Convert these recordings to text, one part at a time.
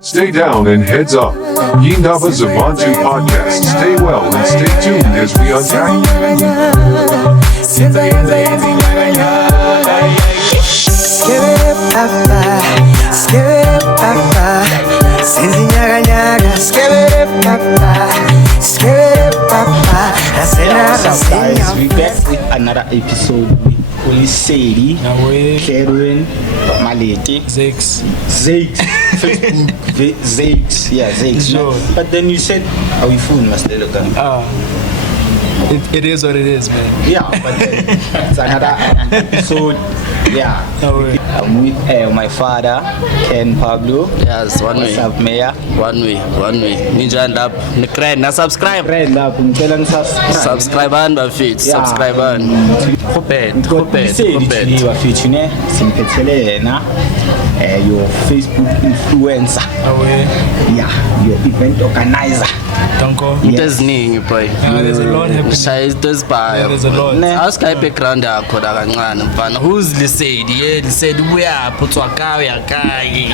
Stay down and heads up. IY'NDABA's Ubuntu podcast. Stay well and stay tuned as we unpack. Guys, we back with another episode with Lesedi, Kerwin, Malete, Zakes. Zakes, yeah, Zakes. Sure. But then you said, "Are we full, Master Logan?" It is what it is, man. Yeah, but then it's another episode. Yeah, I'm with my father, Ken Pablo. Yes, one What's way. up, Mayor? One way. Ninja and up. Na subscribe. Friend up, subscribe. Subscribe and feed. Subscribe and. Lesedi wa feature simpetsele yena your Facebook influencer. Yeah, your event organizer. Danko. Nteziningi boy. There's a lot happening. Shaya into Yeah, there's a lot. Ask I background yakho la kancane mfana. Who's Lesedi? Yeah, Lesedi uyaphi utswaka uyakai.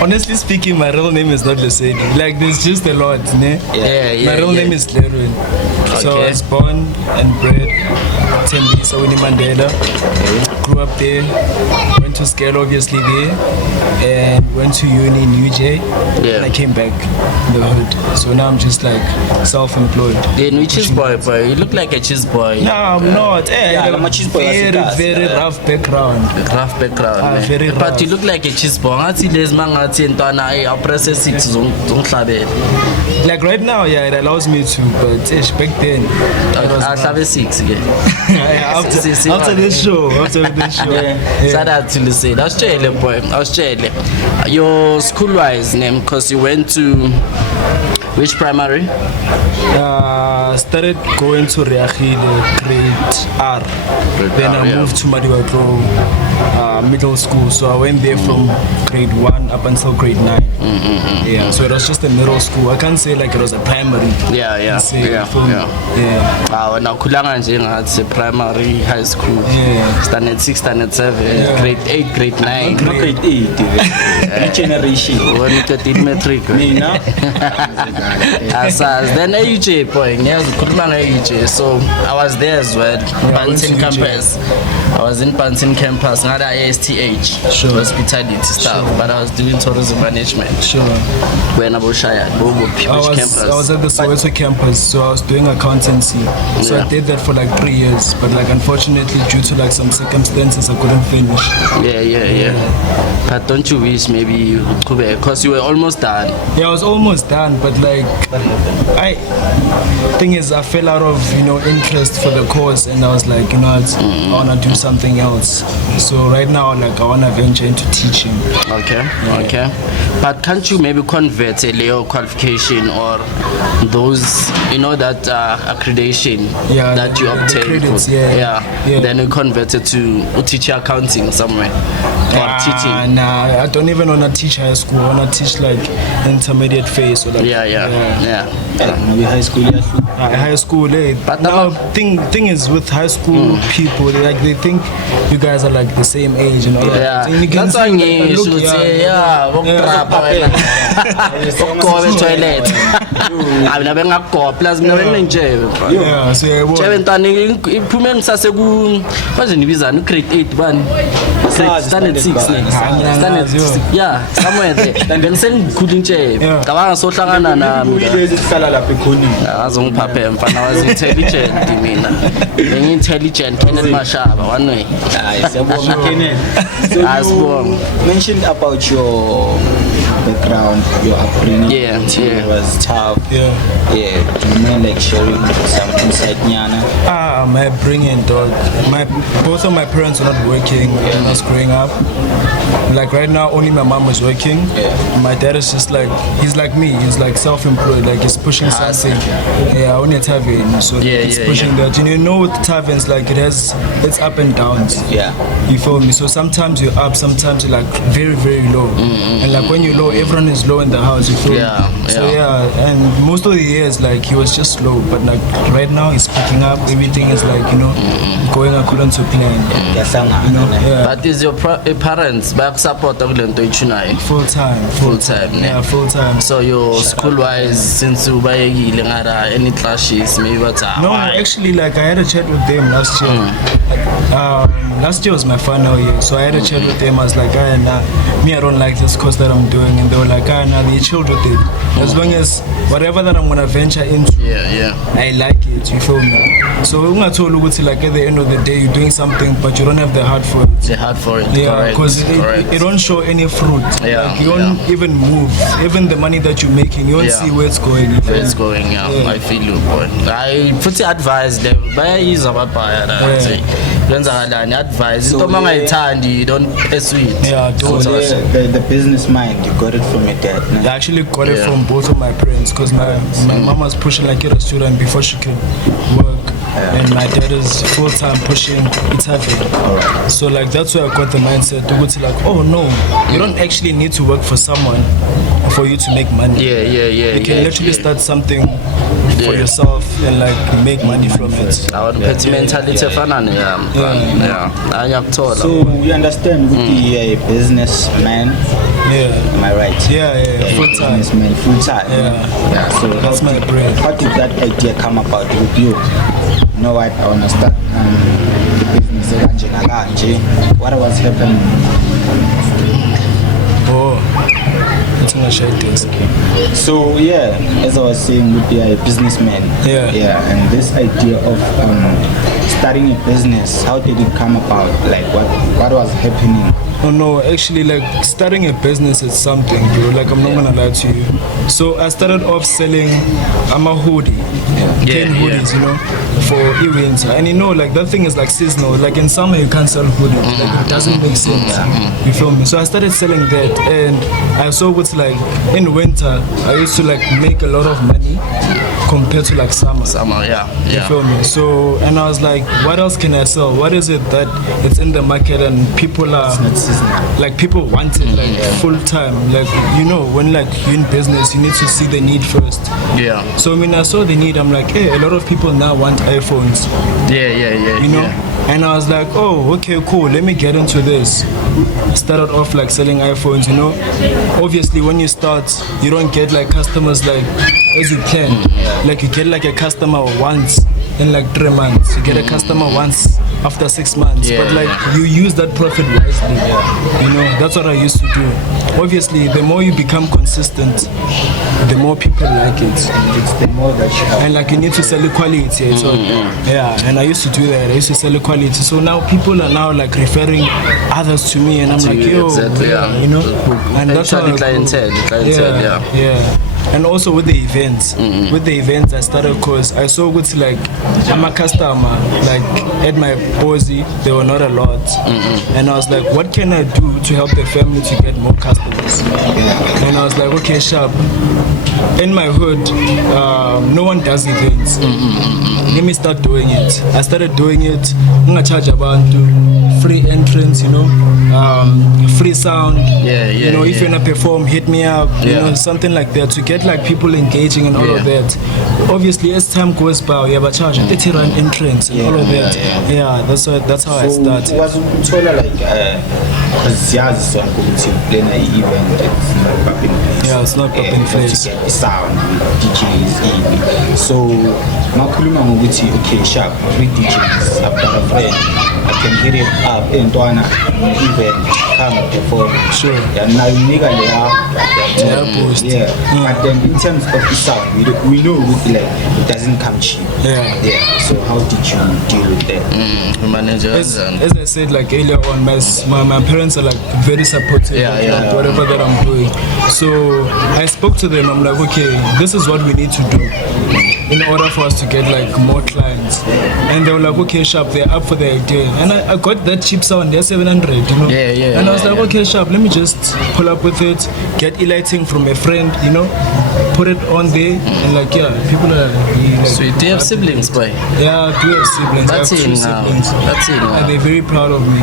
Honestly speaking, my real name is not Lesedi. Like, there's just a lot, ne? Yeah. My real name is Lerwin. So I Okay. was born and bred Tembisa Winnie Mandela. Grew up there. Went to school obviously there, and went to uni in UJ. Yeah. And I came back in the hood. So now I'm just like self-employed. Then which is boy. You look like a cheese boy. No, I'm not. Hey, Yeah, I I'm a got cheese boy, very, as it very does. rough background. Rough background. Very But rough. you look like a cheese boy. Ngathi lezi mangathi ntwana process it zonghlabela. Like right now, yeah, it allows me to, but back then, it was Ahlabe 6 ke. yeah, after this show. Shout out to Lesedi. I was chilling. Your school-wise name, because you went to which primary? Started going to Reagile grade R. Then I yeah. moved to Madiwatro middle school. So I went there from grade 1 up until grade 9. Yeah, so it was just a middle school. I can't say like it was a primary. Yeah. Now kulanga nje ngathi primary, high school. Yeah. Standard 6, standard 7, grade 8, grade 9. No grade 8, regeneration. When you get in metric. Mina, Asas. Then AUJ boy, kulanga AUJ. So I was there as well. I went to Pantin UJ. campus. I was in Pantin campus, not ASTH, Sure. hospitality stuff, but I was doing tourism management. Sure. When I was shy, which campus? I was at the Soweto campus, so I was doing accountancy. So I did that for like 3 years, but like unfortunately due to like some circumstances I couldn't finish. Yeah. But don't you wish maybe you could, because you were almost done. Yeah, I was almost done, but like thing is I fell out of interest for the course, and I was like, I wanna do something else. So right now like I wanna venture into teaching. Okay. But can't you maybe convert a Leo qualification or those, that accreditation that you the obtained? credits, yeah. Then you convert it to teach accounting somewhere or teaching. Nah, I don't even wanna teach high school. I wanna teach like intermediate phase or like Yeah. maybe high school. high school. But now thing is with high school people, they think you guys are like the same age and all that. And you can That's see, why like, you look should young. say, wokutrapa wena. Ukugobe toilet. Mina bengagoba plus mina benginjebe. Yeah, so yeah, Jebe ntwana iphume ngisase ku manje nibizana grade 8 bani? Standard 6 Standard 6. Yeah, somewhere there. Bengisengikhulu njebe. Yeah. Cabanga sohlangana nami. Uyilezi sihlala lapha ekhonini. Azongiphaphe mfana was intelligent mina. Bengi-intelligent Kenneth Mashaba one way. Siyabonga Kenneth. So Asibonga. you mentioned about your background, your upbringing. Yeah. It was tough. Yeah. Do you mind like sharing some insight, Nyana? My bringing dog. Both of my parents were not working when I was growing up. Like right now, only my mom was working. Yeah. My dad is just like, he's like me. He's like self-employed. Like he's pushing something. Yeah, I own a tavern, so he's pushing that. With taverns, like it's up and downs. Yeah. You feel me? So sometimes you're up, sometimes you're like very, very low. And like when you're low, everyone is low in the house. You feel me? So and most of the years like he was just slow, but like right now he's picking up. Everything is like going according to plan. You know, yeah. But is your parents back support of the Full time. Yeah, full time. So your school wise, since you buy any clashes, maybe what's No, actually, like I had a chat with them last year. Last year was my final year, so I had a chat with them. I was like, I don't like this course that I'm doing, and they were like, they chilled with it. As long as whatever that I'm gonna venture into, I like it. You feel me? So we're not told like at the end of the day you're doing something, but you don't have the heart for it. The heart for it. Yeah, because it don't show any fruit. Yeah, like you don't even move. Even the money that you're making, you don't see where it's going. Where it's going, I feel you, boy. I put the advice there. Buy is about buyer. Advice. So, you don't sweet. Yeah, so the business mind, you got it from your dad. No? I actually got it from both of my parents, because my mom was pushing like a student before she could work. And my dad is full-time pushing Italy. So like that's where I got the mindset to go to like, oh no, you don't actually need to work for someone for you to make money. You can literally start something for yourself and like make money from it. Our mentality So you understand with the businessman? Am I right? Yeah, full-time. Businessman, full-time. Yeah. So that's my brain. How did that idea come about with you? You know what? I want to start the business. What was happening? So as I was saying, would be a businessman. And this idea of starting a business, how did it come about? Like what was happening? Oh no, actually like starting a business is something, bro. Like I'm not gonna lie to you. So I started off selling a hoodie, 10 hoodies, you know, for e-winter. And you know, like that thing is like seasonal. Like in summer you can't sell hoodies. Like it doesn't make sense. You feel me? So I started selling that, and I saw what's like in winter I used to like make a lot of money compared to like summer. You feel me? So and I was like, what else can I sell? What is it that it's in the market and people are like people want it like full time? Like you know, when like you're in business you need to see the need first. So when I saw the need, I'm like, hey, a lot of people now want iPhones. You know? And I was like, oh, okay, cool, let me get into this. Started off like selling iPhones, you know. Obviously when you start you don't get like customers like as you can. Like you get like a customer once in like 3 months. You get a customer once after 6 months. But like you use that profit wisely. You know, that's what I used to do. Obviously the more you become consistent, the more people like it. And it's the more that you have. And like you need to sell the quality. So and I used to do that. I used to sell the quality. So now people are now like referring others to me, and I'm like, yo, you know. And that's how clientele. And also with the events, I started because I saw what's like I'm a customer. Like at my posy, there were not a lot, and I was like, what can I do to help the family to get more customers? And I was like, okay, sharp. In my hood, no one does events. Let me start doing it. I started doing it. I'm gonna charge about free entrance, you know, free sound. You know, if you're gonna perform, hit me up. You know, something like that to get like people engaging and all of that. Obviously, as time goes by, you have a charge 30 rand entrance and all of that. That's how I started. Was like it's not popping place. Sound DJs. So makhuluma ngokuthi okay, sharp, 3 DJs. I've got a friend, I can hit it up in Dwana event, come perform. Sure. And now you nigga boost. But then in terms of the sound, we know with like it doesn't come cheap. So how did you deal with that? As I said like earlier on, my parents are like very supportive of whatever that I'm doing. So I spoke to them. I'm like, okay, this is what we need to do in order for us to get like more clients. And they were like, okay, sharp, they're up for the idea. And I got that cheap sound, they're 700, you know. And I was like, okay, sharp, let me just pull up with it, get lighting from a friend, you know, put it on there, and like people are like, sweet. Do you have siblings, boy? Yeah, I do have siblings. That's I have 2 siblings. That's it. And they're very proud of me.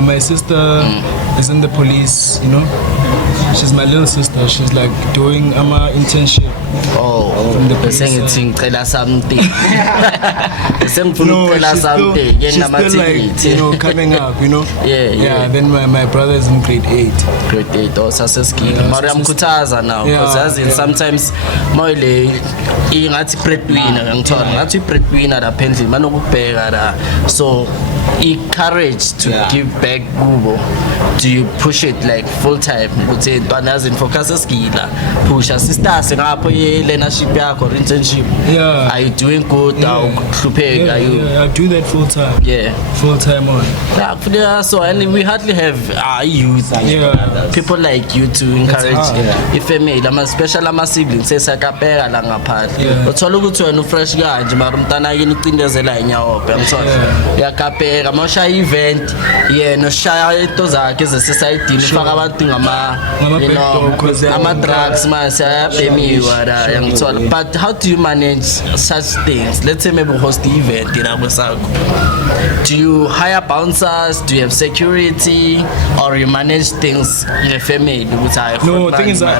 My sister is in the police, you know. She's my little sister. She's like doing internship. Bese ngithi ngicela something. Bese ngifuna ukucela something. She's still like, you know, coming up, you know. Yeah. Then my brother is in grade 8. Grade 8 or saseskini. Mara mkhuthaza now because as in sometimes moyle ingathi breadwinner ngithola ngathi breadwinner lapha endlini manokubheka la. So courage to give back kubo. Do you push it like full time? Ukuthi ntwana as in focus eskila. Push sisters ngapho ye learnership yakho or internship. Yeah. Are you doing good? Yeah, I do that full time. Yeah. Full time on. Yeah, so and we hardly have youth, people like you to encourage ifamily, especially ama siblings esakapeka la ngaphandle. Uthola ukuthi wena ufresh kanje mara umntana yini ucindezela inyawo ngithola. Yakapeka mosha event yena shaya into zakhe ze society ifaka abantu ngama drugs mase ayabhemiwa la ngithola. But how do you manage such things? Let's say maybe host the event in Abusako. Do you hire bouncers? Do you have security? Or you manage things in a family? No, the thing is I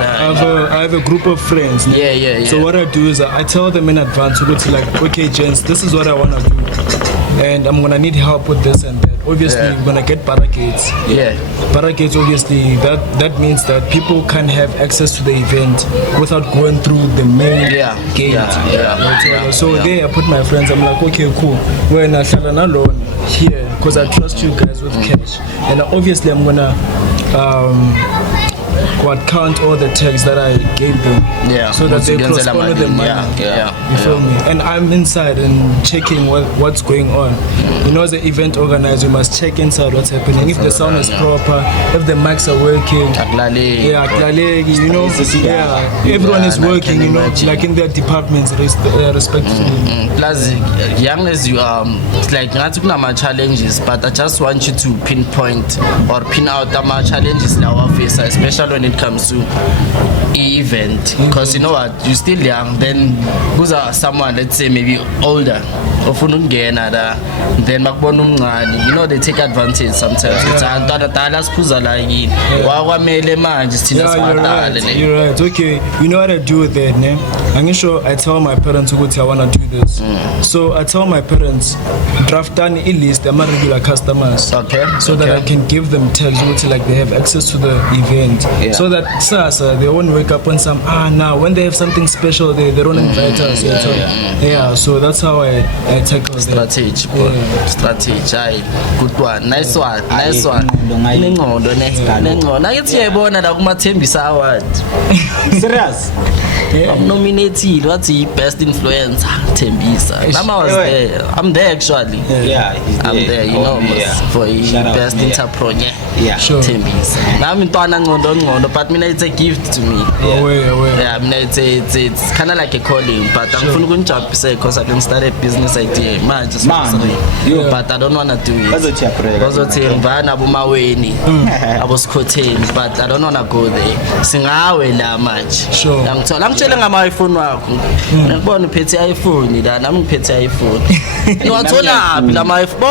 have a group of friends. Yeah. So what I do is I tell them in advance, like, okay, gents, this is what I want to do. And I'm going to need help with this and that. Obviously, we're going to get barricades. Barricades, obviously, that means that people can't have access to the event without going through the main gate. So there I put my friends, I'm like, okay, cool. When I shall not alone here, because I trust you guys with cash. And obviously, I'm going to count all the tags that I gave them, so that they correspond to the money. You feel me? And I'm inside and checking what's going on. You know, as an event organizer, you must check inside what's happening. If the sound is proper, if the mics are working, you know, everyone is working, you know, like in their departments respectively. Plus, young as you are, it's like not my challenges, but I just want you to pinpoint or pin out my challenges in our face, especially when it comes to event, because you know what, you're still young, then who's someone, let's say maybe older, then you know, they take advantage sometimes. You're right. Okay, you know what I do with that, name? I'm sure I tell my parents I want to do this. So I tell my parents, draft a list, they're my regular customers. So that I can give them tags, like they have access to the event. So that they won't wake up on some now when they have something special they don't invite us. So that's how I tackle it. Strategy. Good one. Nice one. Serious? I'm nominated. What's the best influencer? Tembisa. I'm there actually. I'm there. You know, for best entrepreneur. Tembisa. I'm in but it's a gift to me. It's kind of like a calling. But I'm going to because I can start a business idea. But I don't want to do it. I was quoting, but I don't want to go there. Sing that much. I'm telling my iPhone. I'm going to pay iPhone. I'm pay iPhone. No, I told her, my phone.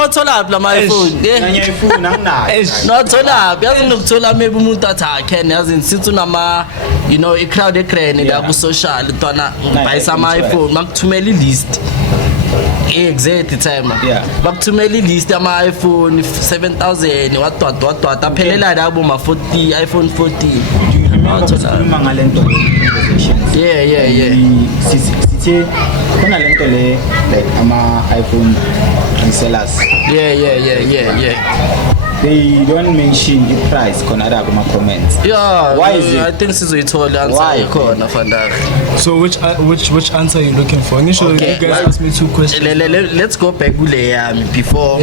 Not told her, maybe Mutata can as in Situnama, you know, a crowded crane in the social buy some iPhone, back to my list. Exact time. Back to my list, my iPhone 7,000. What? I pay like album 40, iPhone 14. Like iPhone resellers. They don't mention the price. Comments. Why is it? I think this is what told answer. So which answer are you looking for? Initially, you guys asked me 2 questions. Let's go back before.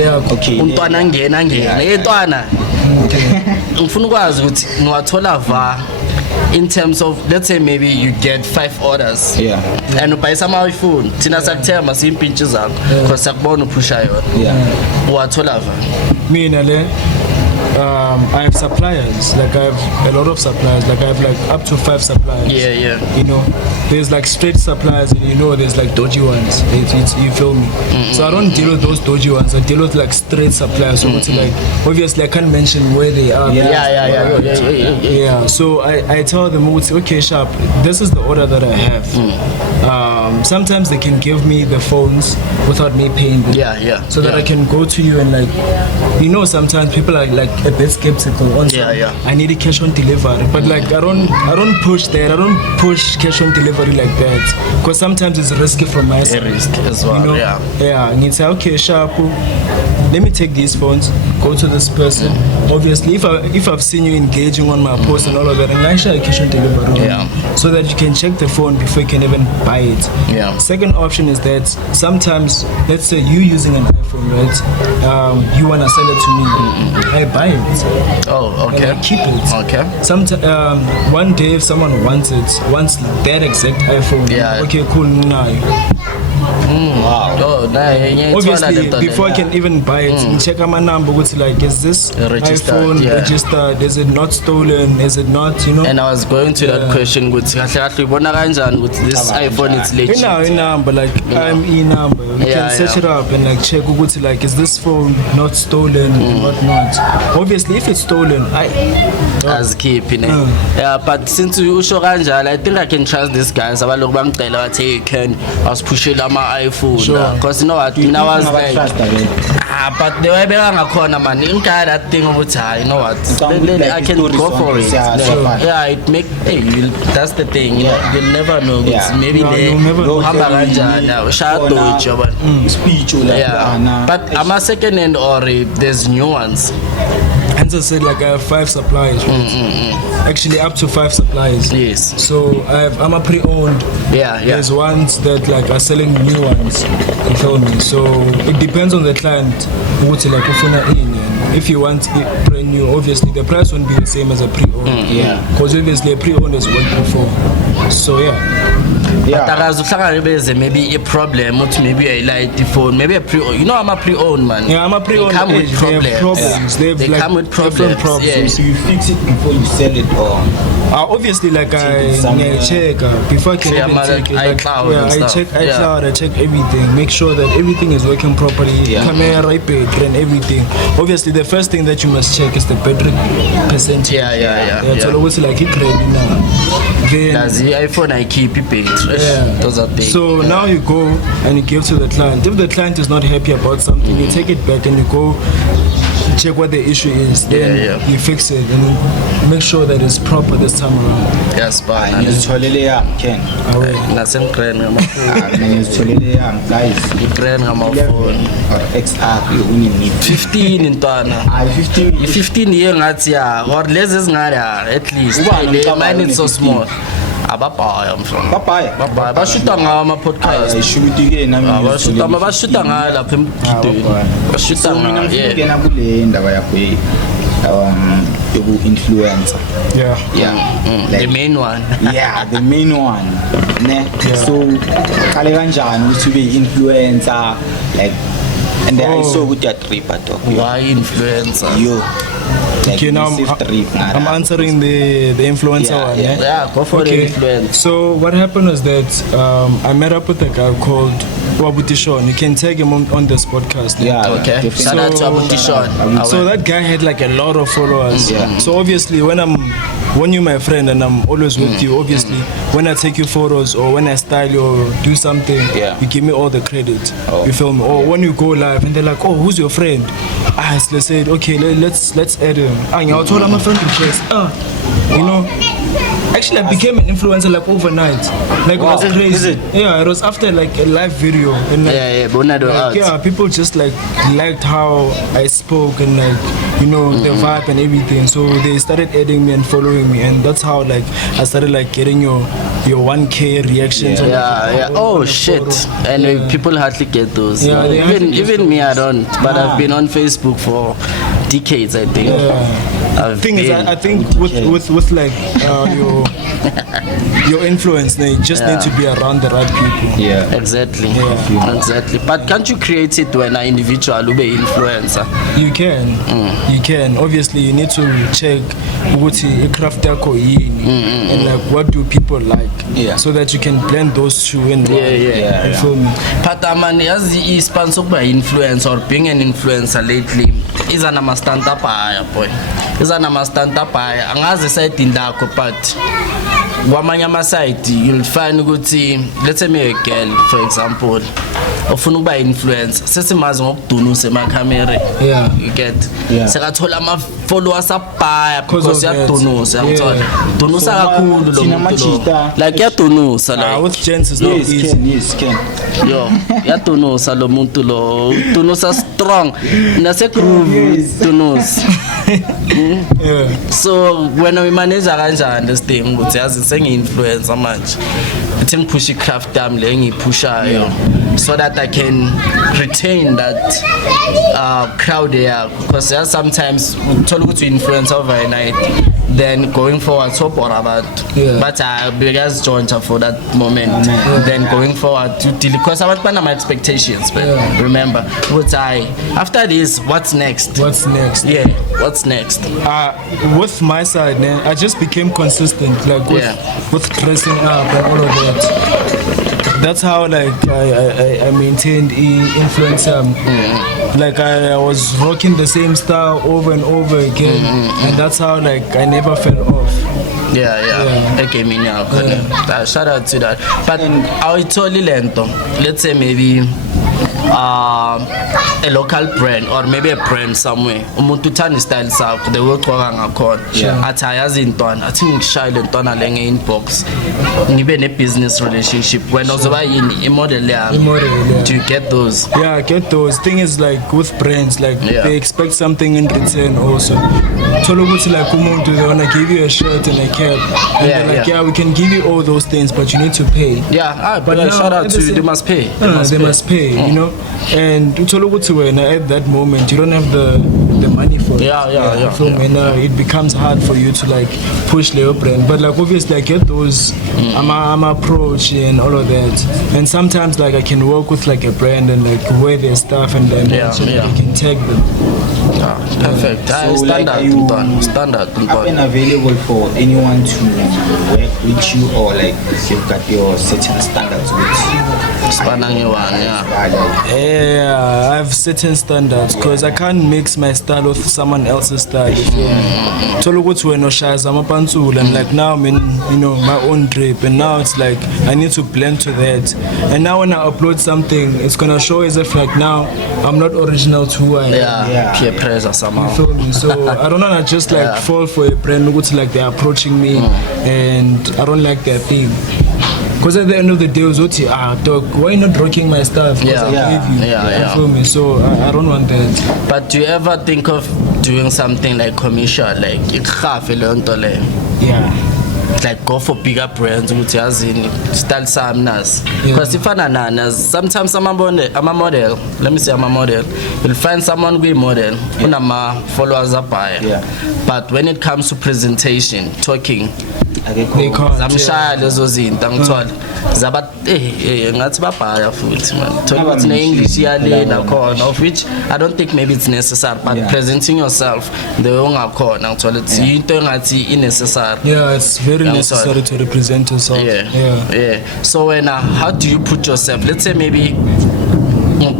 In terms of, let's say maybe you get 5 orders, and you buy some iPhone, Tina Sakter same pinches up, because Sakbon push iron. What all of me, I have suppliers. Like I have a lot of suppliers. Like I have like up to 5 suppliers. Yeah. You know, there's like straight suppliers, and you know, there's like dodgy ones. You feel me? So I don't deal with those dodgy ones. I deal with like straight suppliers. So it's like obviously I can't mention where they are. Yeah. So I tell them, okay, sharp. This is the order that I have. Sometimes they can give me the phones without me paying them. So that I can go to you and like, you know, sometimes people are like a bit skeptical on I need a cash on delivery, but like I don't push that. I don't push cash on delivery like that, because sometimes it's risky from my side. Risk as well. You know? And you say, okay, sharp, let me take these phones, go to this person. Obviously, if I've seen you engaging on my post and all of that, and I share a cash on delivery, so that you can check the phone before you can even buy it. Second option is that sometimes, let's say you using an iPhone, right? You wanna sell it to me, I buy it. Oh, okay. And I keep it. Okay. One day, if someone wants that exact iPhone, okay, cool, now. Wow. Oh, obviously, before I can even buy it, check out my number. What's like, is this iPhone registered? Is it not stolen? Is it not? You know. And I was going to that question. With this iPhone, it's legit. Number like I'm number. You can search it up and like check. What's like, is this phone not stolen and whatnot? Obviously, if it's stolen, as keeping it. But since you show I think I can trust this guy. So I look back tell her, hey, I was pushing on my iPhone. Because you know what, I was like, but the way I corner man, in kind that thing over time, you know what, I can go for it. It make, that's the thing, you know, you'll never know. Maybe they but I'm a second hand or there's new ones. As I said, like I have 5 suppliers, right? Actually, up to 5 suppliers. Yes. So I'm a pre-owned. There's ones that like are selling new ones. You feel me? So it depends on the client. If you want it brand new, obviously the price won't be the same as a pre-owned. Because obviously a pre-owned is what before. So but maybe a problem, maybe I like the phone, maybe a pre-owned. You know, I'm a pre-owned man. I'm a pre-owned. They come with problems. They like come with problems. So you fix it before you sell it, or obviously like I check before I can even take it. I check iCloud, I check everything, make sure that everything is working properly, camera, iPad, and everything. Obviously, the first thing that you must check is the battery percentage. So always like it ready now. Then that's the iPhone I keep it paid. Those are things. So now you go and you give to the client. If the client is not happy about something, you take it back and you go check what the issue is. Then you fix it and make sure that it's proper this time around. Yes, but Ken. Nasem kren ngama guys. Kren ngama phone or XR you only need 15 intwana. 15 year ngathi or less is ngara at least. Mine is so small. Abapaya mfana. Babaya. Bashuta ngawo ama podcast. Bashuta ngawo lapha emgidweni. Bashuta ngawo. Ngena kule ndaba yakho influencer. The main one. The main one. So kale kanjani ukuthi ube influencer like, and then I saw with your trip at all. Why influencer? Okay, now I'm answering the influencer one. Go for the influencer. So what happened was that I met up with a guy called Wabutishon. You can tag him on this podcast. Okay. Shout out to Wabutishon. So that guy had like a lot of followers. So obviously when you're my friend and I'm always with you, obviously when I take your photos or when I style you or do something, you give me all the credit. You feel me? Or when you go live and they're like, oh, who's your friend? So they said, okay, let's add him. I told him my friend to chase. You know, actually I became an influencer like overnight. Like it was crazy. It was after like a live video and like, people just like liked how I spoke and like, you know, the vibe and everything. So they started adding me and following me, and that's how like I started like getting your 1K reactions. Oh shit! And people hardly get those. Even me, I don't. But I've been on Facebook for decades, I think. The thing is, I think with like your influence, they just need to be around the right people. Yeah, exactly. Exactly. But can't you create it when an individual will be influencer? You can. You can. Obviously, you need to check what craft and like what do people like, so that you can blend those two in. You feel me? But man, as the sponsor by influencer or being an influencer lately is an stand-up boy. Is an stand-up angazi side indako, but wamanyama side you'll find ukuthi, let's say me a girl for example ofuna ukuba influencer sesimazi ngokudunusa emakhamera, you get, sekathola ama followers abhaya because yadunusa, ngithola dunusa kakhulu lo muntu lo, like yadunusa like with gents is not easy. Yo yadunusa lo muntu lo, dunusa strong nase groove dunusa. So when we manage kanjani this thing ukuthi yazi sengi-influencer manje ithi ngiphusha i-craft yami le engiyipushayo so that I can retain that crowd there, because there's sometimes uthola ukuthi influencer overnight, then going forward so abantu, but I because join for that moment, then going forward to deal, because I want my expectations, but remember what after this, what's next? What's next? With my side, man, I just became consistent, like with dressing up and all of that. That's how like I maintained influencer. Like I was rocking the same style over and over again, and that's how like I never fell off. Okay, me now. Shout out to that. But I totally lento. Let's say maybe a local brand or maybe a brand somewhere. Umuntu uthanda style sakho, they will talk ngakhona. Athi ayazi intwana, athi ngishayile intwana lenge inbox. Ngibe ne business relationship. When uzoba yini imodel yami. Do you get those? Yeah, I get those. Thing is like with brands, like they expect something in return also. Thola ukuthi like umuntu they wanna give you a shirt and a cap. And they're like, we can give you all those things, but you need to pay. But shout out to they must pay. They must pay, you know. And uthola ukuthi wena at that moment you don't have the money for it. And it becomes hard for you to like push your brand. But like obviously I get those I'm approach and all of that. And sometimes like I can work with like a brand and like wear their stuff and then I can tag them. Perfect. So Standard. I've been available for anyone to work with you, or like you've got your certain standards with I have certain standards because I can't mix my style with someone else's style. Thola ukuthi wena oshaza amapantsula and like now I'm in my own drip, and now it's like I need to blend to that. And now when I upload something, it's gonna show as if like now I'm not original to who I am. Peer pressure somehow. You feel me? So I don't wanna just like fall for a brand which like they're approaching me and I don't like their thing. Because at the end of the day, it was dog, why not rocking my stuff? You feel me? So I don't want that. But do you ever think of doing something like commercial, like like go for bigger brands ukuthi yazini style sami nazi, because ifana nana sometimes I'm a model, let me say I'm a model, you'll find someone with model unama followers abhaya, but when it comes to presentation, talking, zamshaya lezo zinto ngithola zaba ngathi babhaya futhi man, thola ukuthi ne English iyalena khona, of which I don't think maybe it's necessary, but presenting yourself the way ungakhona ngithola ukuthi into engathi necessary. It's very necessary to represent yourself. So when how do you put yourself, let's say maybe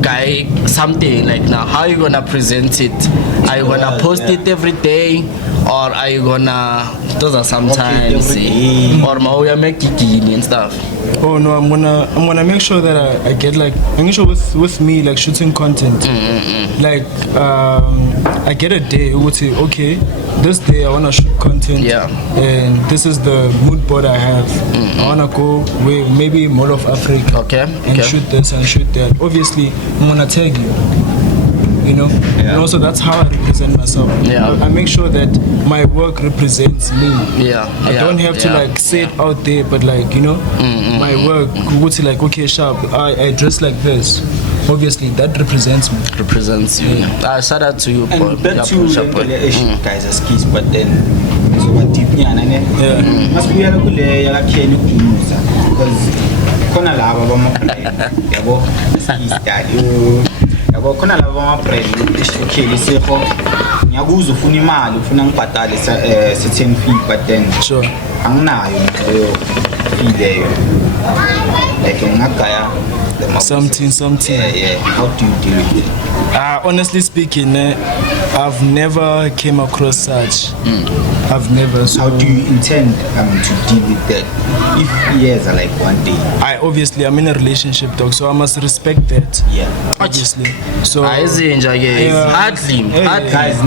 guy something like now, how are you gonna present it? Are you gonna post it every day, or are you gonna those are sometimes or mauya make kikini and stuff? Oh no, I'm gonna make sure that I get like make sure with me like shooting content. Like I get a day would say okay, this day I wanna shoot content, and this is the mood board I have. I wanna go with maybe Mall of Africa and shoot this and shoot that. Obviously I'm gonna tag you, and also that's how I represent myself. I make sure that my work represents me. I don't have to like say it out there, but like my work would say like okay sharp, I dress like this, obviously that represents me. Represents you. Shout out to you, Paul. And back to guys as keys, but then so what deep must be a kule ya khenye ukumusa because khona laba bama-brand yabo yabo khona laba bama-brand okay lisekho ngiyakuza ufuna imali ufuna ngibhadale certain fee but then sure anginayo leyo fee leyo like ngagaya something yeah how do you deal with it? Honestly speaking, I've never came across such. I've never. So how do you intend to deal with that? If yes, like one day. I'm in a relationship, dog, so I must respect that. Yeah. Obviously. So hardly. Guys,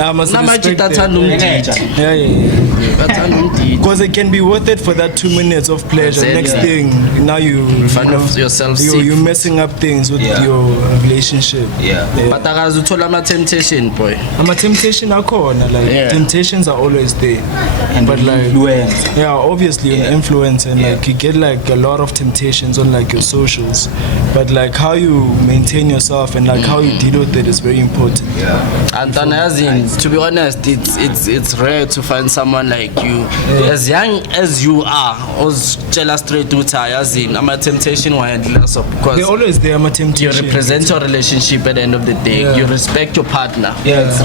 I must respect that. Yeah. Because it can be worth it for that 2 minutes of pleasure. Next thing, now you find yourself you're messing up things with your relationship. But akazuthola ama-temptation, boy. Temptation akhona, like temptations are always there. And but like influence. Obviously an influence, and like you get like a lot of temptations on like your socials. But like how you maintain yourself and like how you deal with it is very important. And then to be honest, it's rare to find someone like you as young as you are. Tell straight to I'm a temptation because they're always there. I'm a temptation. You represent your relationship at the end of the day. You respect your partner.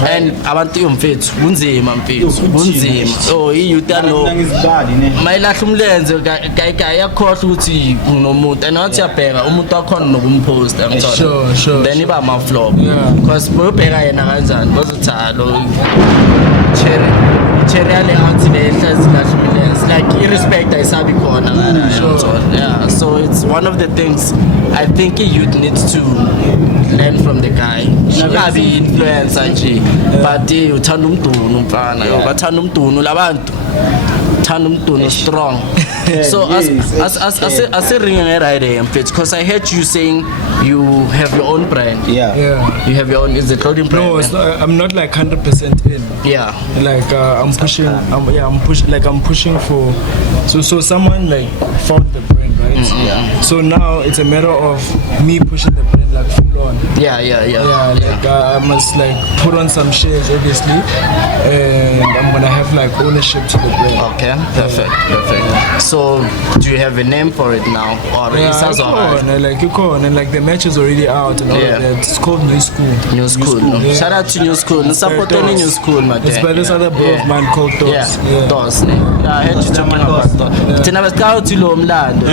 And abantu yomfethu kunzima mfethu kunzima. Oh you tell no mayilahla umlenze yakhohlwa ukuthi unomuntu and wathi yabheka umuntu wakhona nokumpost angithola sure then iba ama flop because boyobheka yena kanjani bazothi lo cherry ale athi lehlazi lahla umlenze like irrespect ayisabi khona ngana so it's one of the things I think youth needs to learn from the guy. Ungabi influencer nje but uthanda umdunu mfana bathanda umdunu labantu thanda umdunu strong. So as a ringer right there because I heard you saying you have your own brand. You have your own, is it clothing brand? No, it's not, I'm not like 100% in. Like I'm pushing for so someone like found the brand, right? So now it's a matter of me pushing the brand like full on. Like I must like put on some shares obviously, and I'm gonna have like ownership to the brand. Okay, perfect. So do you have a name for it now, or like you call and like the match is already out and all of that. It's called New School. Shout out to New School. Support any New School, man. It's by this other bro of mine called Dos. Dos. I heard you talking about Dos. Tina baskawo tilo mlando.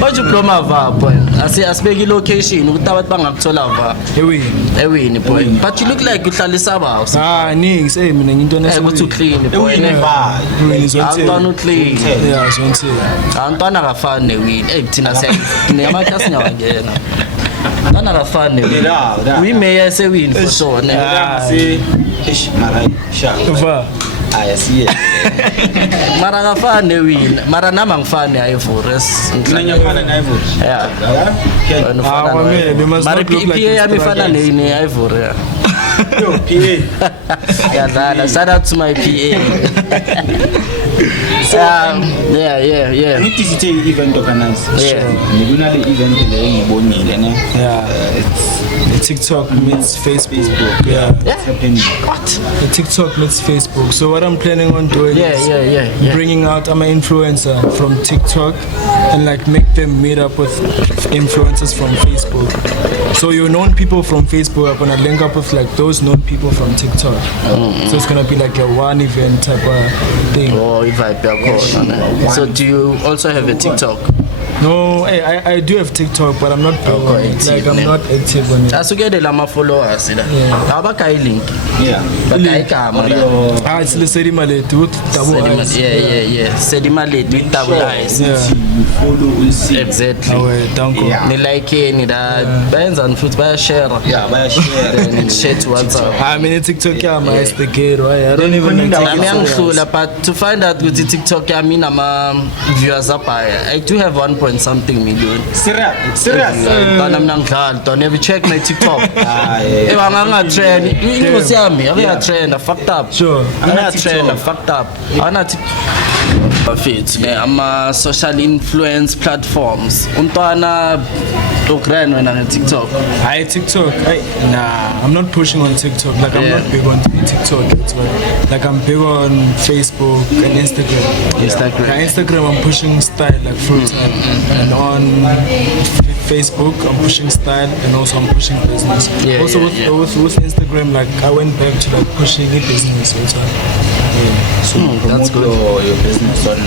What you promo va boy? Asibeki location ukuthi abantu bangakuthola va. Ewini boy. But you look like uhlalisa ba. Nings mina ngento ukuthi clean boy. Antwana clean. Zonke. Antwana akafani newini. Thina sinyamakasi nyawangena. Antwana akafani newini. We may say win for sure. I see it. Mara ngafani win. Mara nama ngafani ayivures. Ngiyafana nayivu. Mara PA yamifana nini ayivure. Yo PA. Shout out to my PA. Yeah. It is a event organized. Ngibona le event le ngibonile ne. The TikTok meets Facebook. What's happening? What? The TikTok meets Facebook. So what I'm planning on doing is bringing out I'm an influencer from TikTok and like make them meet up with influencers from Facebook. So your known people from Facebook are gonna link up with like those known people from TikTok. So it's gonna be like a one event type of thing. Oh, if I be a so do you also have a TikTok? No, I do have TikTok, but I'm not I'm not active on it. Asukede lama followers ila. Abaka link. Baka ikamera. It's Lesedi Malete with double eyes. Lesedi Malete with double eyes. You follow exactly. Ni like ni da bands and foot by share. By share. Then share to WhatsApp. I mean TikTok is the gate, right? I don't even know. But to find out with the TikTok I mean I'm viewers up I do have 1.5 1 something million. Serious. Don't ever check my TikTok. If I'm not trend, you see me. I'm not trend. I fucked up. Sure. I'm not trend. I fucked up. I'm not. I'm a social influence platforms. Untwana when I'm on TikTok. TikTok. Nah, I'm not pushing on TikTok. Like I'm not big on TikTok. Like I'm big on Facebook and Instagram, I'm pushing style like full time, and on Facebook, I'm pushing style, and also I'm pushing business. With Instagram, like I went back to like pushing a business all the time. So that's good. Your business on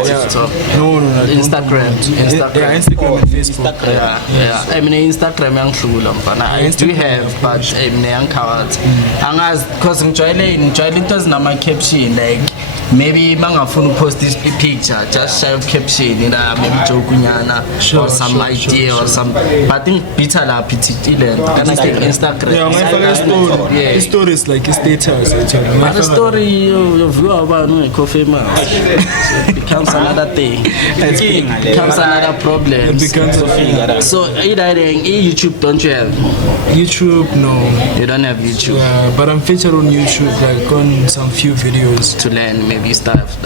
TikTok. No. Instagram. Instagram and Facebook. I mean Instagram I do have, but I'm coward. Because I'm trying to my caption like maybe mangafuna post this picture, just share caption, maybe joke or some idea or some. But I think bitter la Instagram. Yeah, my story. Story is like a status. But story you view about coffee it becomes another thing. It becomes another problem. So YouTube, don't you have? YouTube, no. You don't have YouTube. Yeah, but I'm featured on YouTube, like on some few videos to learn maybe stuff.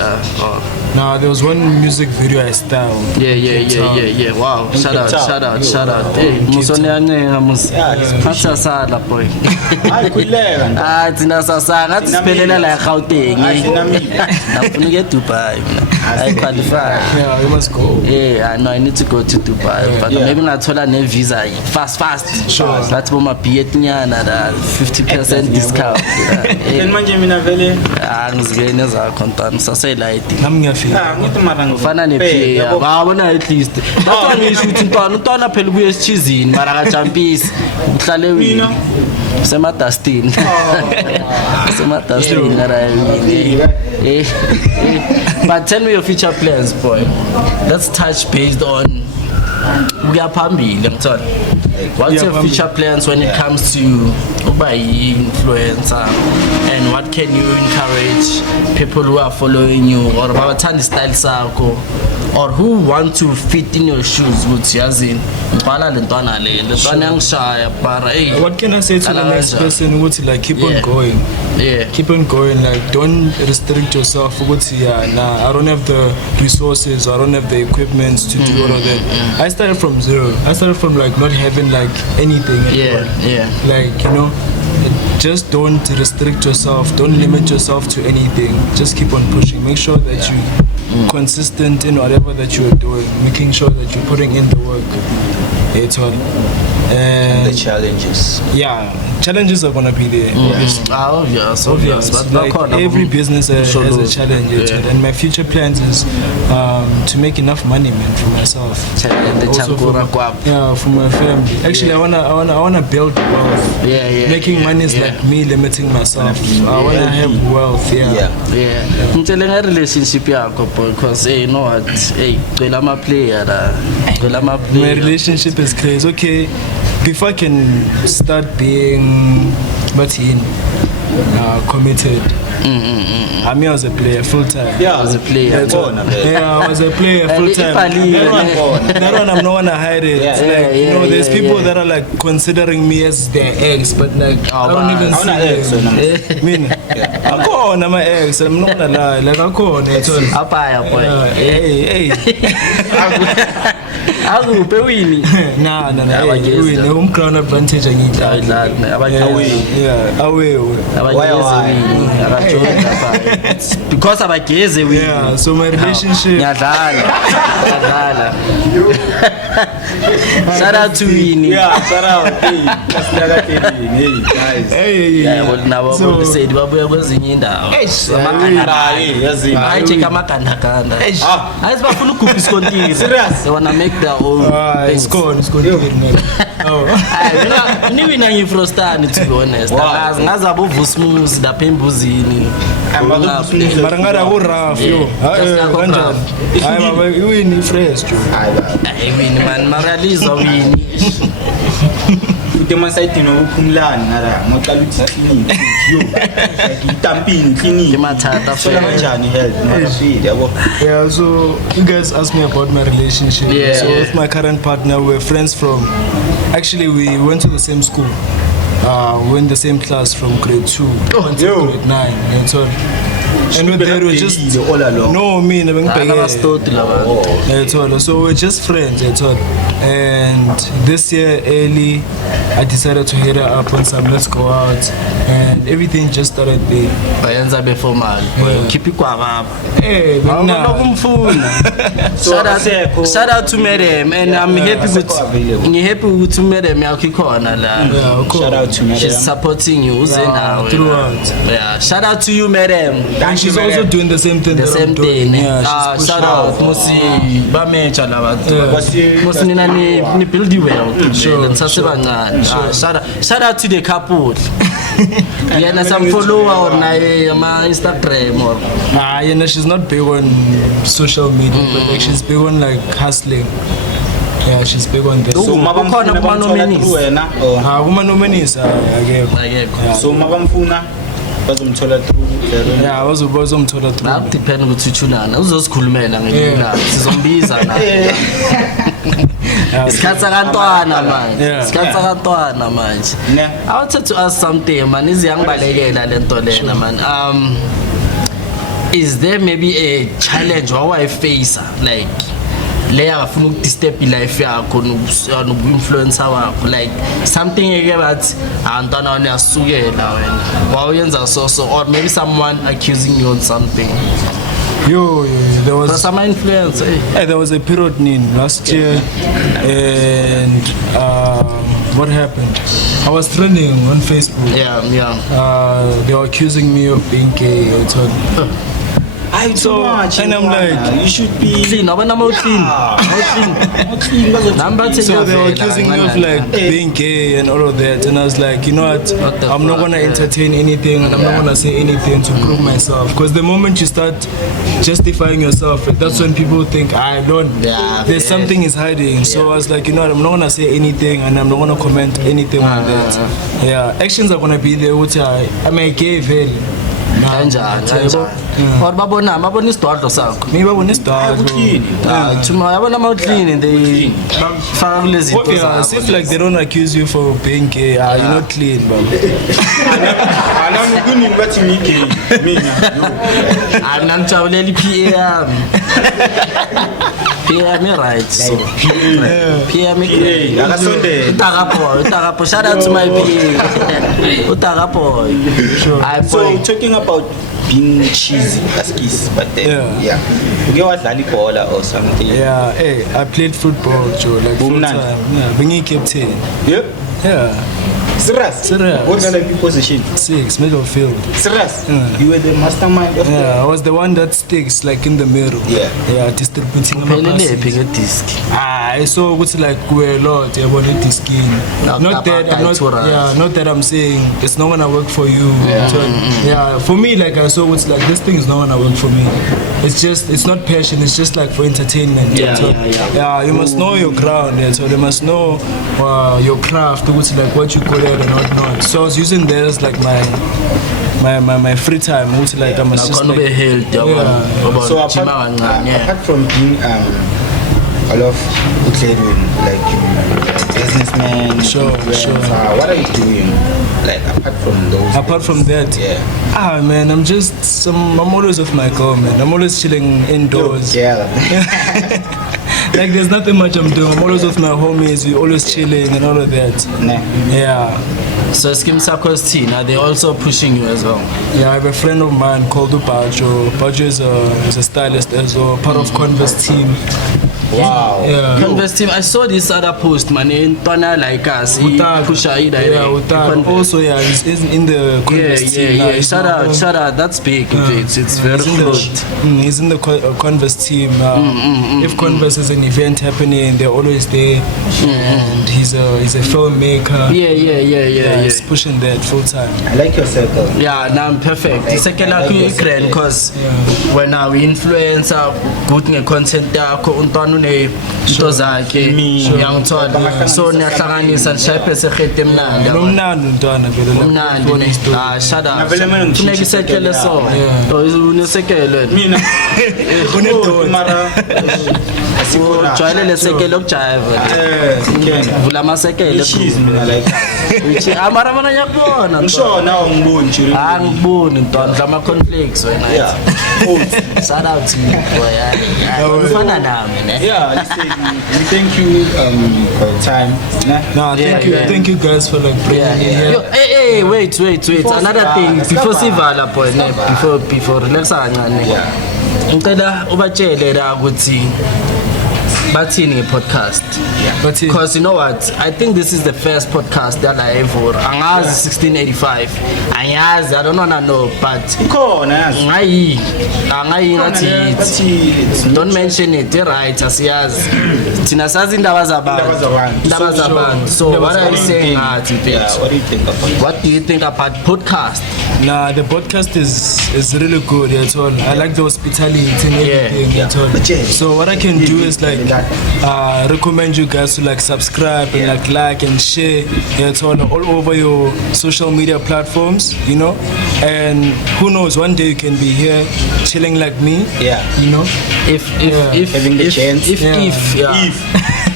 Nah, there was one music video I styled. Yeah. Wow. Shout out. Hey, boy. I could learn. Like Gauteng. I'm get Dubai. I qualify. Yeah, you must go. Yeah, I know I need to go to Dubai, but maybe not told a visa. Fast. Sure. That's what my Pietnia and 50% discount. And Manjamina Valley. I'm going as a content. So say like, I'm going to Fanani P. I want at least. That's why we shooting to a Pelgues cheesy, Maraga Champis, Kalewi. Sematastin. But tell me your future plans, boy. Let's touch based on we are Pambi. What's your future plans when it comes to influencer, and what can you encourage people who are following you or about style circle, or who want to fit in your shoes? What can I say to the next person? Like keep on going. Yeah. Keep on going. Like don't restrict yourself. I don't have the resources. I don't have the equipment to do all of that. I started from zero. I started from like not having like anything. Like just don't restrict yourself. Don't limit yourself to anything. Just keep on pushing. Make sure that you consistent in whatever that you are doing. Making sure that you're putting in the work. It's all. And the challenges. Yeah, challenges are gonna be there. Obvious. But like every business has a challenge. And my future plans is to make enough money, man, for myself. For my family. Actually, I wanna build wealth. Making money is like me limiting myself. I wanna have wealth. I'm telling a relationship because you know what? My relationship is crazy. Okay, before I can start being committed, I was a player full time. I was a player. I was a player full time. That one I'm not gonna hide it. There's people that are like considering me as their ex, but like I don't even see them. I'm my ex. I'm not gonna lie. Like I'm going. Hey. Nah. Home crown advantage because of a case. So my relationship. Shout out to Winnie. Shout out. Hey. I take a makanda. I bafuna ukuphi isikontiri. Serious. They wanna make their own. It's gone. Niwina ngifrostani to be honest. Ngaza bovusmuzi lapha embuzini. Marangara go rough yo. Hayi baba iwini fresh jo. Hayi wini man, maraliza wini. Utema site nokuphumlani ngala ngoqala uthi clinic yo like itampini clinic Imathata sola kanjani health ngafile yabo. Yeah, so you guys asked me about my relationship. Yeah, so yeah. with my current partner, we're friends from. Actually, we went to the same school. We were in the same class from grade 2 until grade 9. And so, and with that, we were just all along. no me never Oh. so we're just friends. And this year early, I decided to hit her up on some let's go out, and everything just started there. Bayenza be formal. Keep it quiet. Hey, Shout out to Madam, and I'm happy to Madam yakikhona la. Yeah, of course. Shout out to me. She's supporting you throughout. Yeah, shout out to you, Madam. And she's also doing the same thing. The that same I'm doing. thing. Yeah, she's Shout pushing out Musi bamecha labantu. Musi ni build you well. Sure. Shout out to the couple. Yeah, some follower on my Instagram or you know, she's not big on social media, but like she's big on like hustling. Yeah, she's big on this. So ukhona kuma nominees. wena or Woman nominees, akekho. so mabamfuna bazomthola through Yeah, I was umthola through. Now depend ukuthi uthunana uzosikhulumela ngenyanga sizombiza na. Isikhathi sakantwana manje. Isikhathi sakantwana manje. I wanted to ask something man, iziyangibalekela lento lena man. Is there maybe a challenge or I face like leya afuna ukudisturb life yakho nobu-influencer wakho like something eke bathi antwana wena uyasukela wena wawuyenza so or maybe someone accusing you of something? Yo, there was some influence. There was a period in last year, and what happened? I was trending on Facebook. Yeah. They were accusing me of being gay. So and I'm like, you should be clean. I'm clean. So they were accusing me of like being gay and all of that, and I was like, you know what? I'm not gonna entertain anything, and I'm not gonna say anything to prove myself. Because the moment you start justifying yourself, that's when people think I don't. There's something is hiding. So I was like, you know what? I'm not gonna say anything, and I'm not gonna comment anything on that. Yeah, actions are gonna be there. Which I'm a gay veil. Or babona isidwadlo sakho Maybe babona isidwadlo thuma yabona mawuclean they faka kulezi as if like they don't accuse you for being gay. You're not clean baba. Alami kuni bathi ngike mina angamjabulela iPA yami PA me right so PA me akasondela utakapo shout out to my PA utakapo so talking about being cheesy as kiss but then uke wadlala ibhola or something? Hey, I played football Joe like full time. Being captain. Serious? What kind of position? 6, middle field. Serious? You were the mastermind of I was the one that sticks like in the middle. Distributing a disc. I saw what's like we're a lot about the skin. Not that I'm saying it's not gonna work for you. For me like I saw what's like this thing is not gonna work for me. It's not passion, it's just like for entertainment. You must know your ground, so they must know your craft, what's like what you call it and what not. So I was using that as like my free time, which like I'm just like so apart from being a lot of like businessman, sure. What are you doing? Like apart from those? Apart from that, man, I'm always with my girl, man. I'm always chilling indoors. Like there's nothing much I'm doing. I'm always with my homies. We always chilling and all of that. So Skim Sako's team, are they also pushing you as well? I have a friend of mine called Upacho. Upacho is a stylist as well, part of Converse team. Wow. Converse team. I saw this other post, man. In Tona like us, pusher also he's in the Converse team. Shout out. That's big. It's very good. He's in the Converse team. If Converse is an event happening, they're always there. And he's a filmmaker. He's pushing that full time. I like your circle. Now I'm perfect. The second because when we influencer good content yakho untwana unento zakhe uyangithola so niyahlanganisa nishape sekhete emnandi nomnandi ntwana vele umnandi shut up funeka isekele so unesekele mina mara ujwayele lesekele okujive vula amasekele mina like amara mana yakubona ngishona ungiboni nje angiboni ntwana ama conflicts wena shout out to you boy ufana nami ne yeah listen we thank you for your time no thank you guys for like bringing me here. Hey wait another thing before sivala boy ne before relaxa kancane ngicela ubatshele la ukuthi bathini podcast because you know what I think this is the first podcast that I ever angazi 1685 angazi I don't know but ikhona yazi ngayi ngathi don't mention it right asiyazi thina sazi indaba zabantu so what are you saying what do you think about podcast? Nah, the podcast is really good at all. I like the hospitality and everything at all. So what I can do is like recommend you guys to like subscribe and like and share at all over your social media platforms, you know. And who knows, one day you can be here chilling like me. You know. If having the chance.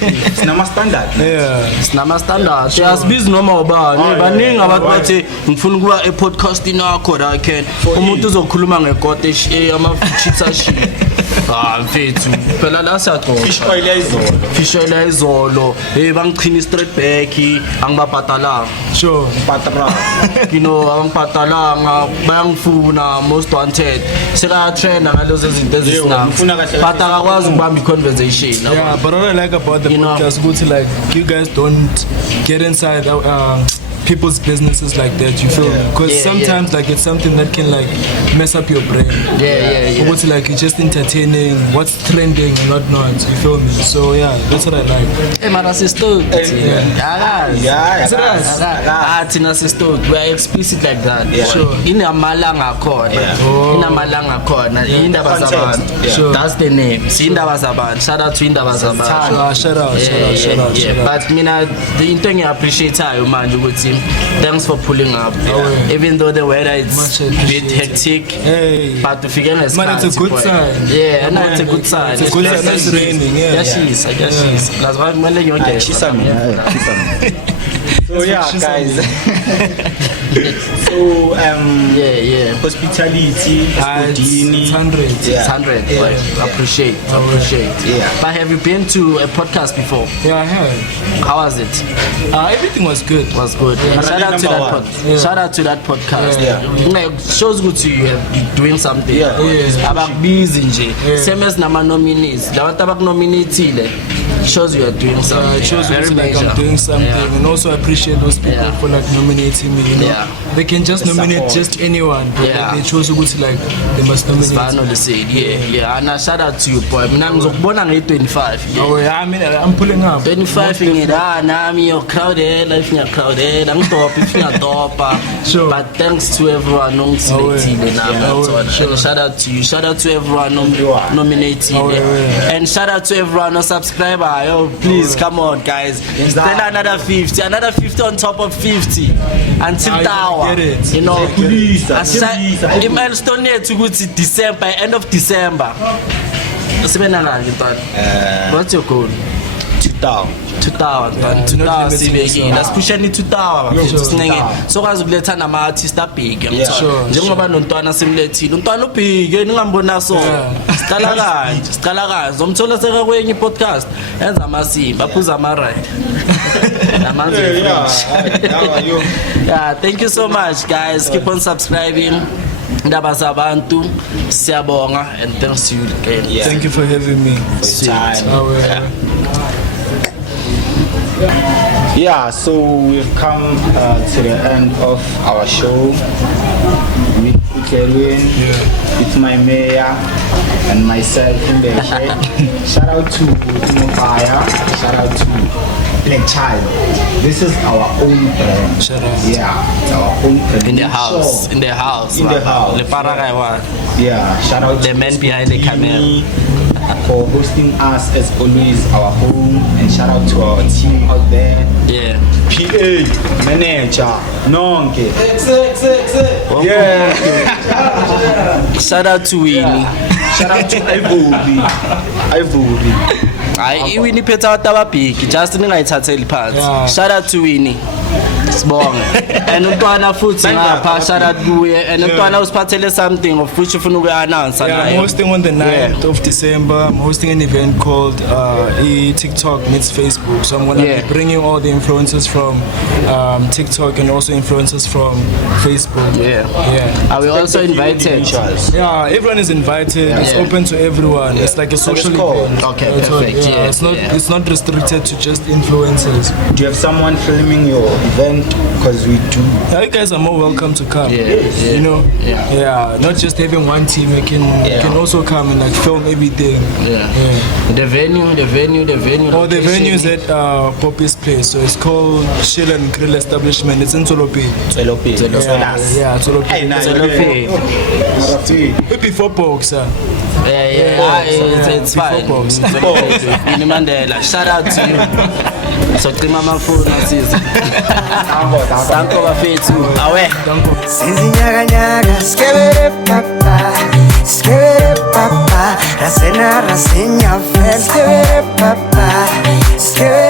It's nama standard. It's nama standard. There's business normal about. Baningi abantu bathi ngifuna ukuba e podcast inakho la can. Umuntu uzokhuluma ngekotesh ama chips shit. Mfethu phela la siyaxoxa fish oil izolo bangichini straight back angibabhatalanga sure patara you know angibhatalanga bayangifuna most wanted seka trainer ngalozo zinto ezisina but akakwazi ukubamba conversation. But what I like about the podcast good to like you guys don't get inside people's businesses like that, you feel me? Because sometimes like it's something that can like mess up your brain. What's like it's just entertaining, what's trending and whatnot, you feel me? So yeah, that's what I like. Hey man, sister. Tina sister, we are explicit like that. Sure. In a malanga corner. In a malanga corner. In the Bazaban. That's the name. Indaba Zaban. Shout out to Indaba Zaban. Shout out. But mina the thing I appreciate how man you would see. Thanks for pulling up. Even though the weather is a bit hectic, but to figure out it's a good sign. Yeah, no, it's a good sign. It's a good sign. It's raining. Yeah, she is. I guess she is. That's why I'm going to get she's on me. So yeah, guys. So hospitality, it's 100. It's 100. Appreciate. Yeah. But have you been to a podcast before? Yeah, I have. How was it? Everything was good. And shout out to that podcast. Shout out to that podcast. Shows good to you doing something. About busy. Same as nama nominees. The one nominated shows you are doing something. It shows very like I'm doing something, and also I appreciate those people for like nominating me. You know, they can just nominate just anyone, but like, they chose good to like they must nominate. Finally said, and I shout out to you, boy. I'm born at 25. Oh yeah, I mean I'm pulling up. 25 in it. Now you're crowded, life you're crowded. I'm top if you're top. Sure. But thanks to everyone nominating. Shout out to you. Shout out to everyone nominating. And shout out to everyone no subscriber. Yo, please come on, guys. Then another 50 on top of 50 until tower. You know, the milestone here to go to December, end of December. What's your goal? 2000 let's push any 2000 so kwazi ukuletha nama artist abig njengoba nontwana simlethile untwana ubig ningambona so siqala kanje zomthola seka kwenye podcast enza amasimba aphuza ama ride namanzi thank you so much guys, keep on subscribing. Indaba zabantu siyabonga and thanks to you again. Thank you for having me. Yeah, so we've come to the end of our show with Kerwin, with my mayor and myself in the shout out to Mubaya, shout out to Black Child. This is our own brand. Shout out. Yeah, our own brand. In the house. In the house. Yeah, shout out the man behind the camera. for hosting us as always, our home, and shout out to our team out there. Yeah. PA, manager, Nonke. Yeah. Shout out to Winnie. Shout out to Ivory. Hayi iWinnie phetha ababhiki just ningayithatheli phansi. Shout out to Winnie. Sibonga. And untwana futhi ngapha shout out kuye and untwana usiphathele something of which ufuna uku-announce nayo. I'm hosting on the 9th of December. I'm hosting an event called TikTok meets Facebook. So I'm going to be bringing all the influencers from TikTok and also influencers from Facebook. Yeah. Are we also invited? Yeah, everyone is invited. It's open to everyone. It's like a social event. Okay, perfect. It's not restricted to just influencers. Do you have someone filming your event? Because we do. Yeah, you guys are more welcome to come. You know? Not just having one team. You can also come and like film everything. The venue. Oh, the venue is at Poppy's place. So it's called Chill and Grill Establishment. It's in Tolopi. Yeah, Tolopi. Before Pokes, It's fine. Winnie Mandela, shout out to you. So cima mafuna sisi. Danko bafethu. Awe. Sinzinyaga nyaga, skebere papa, rasena rasenya fes, skebere papa, skebere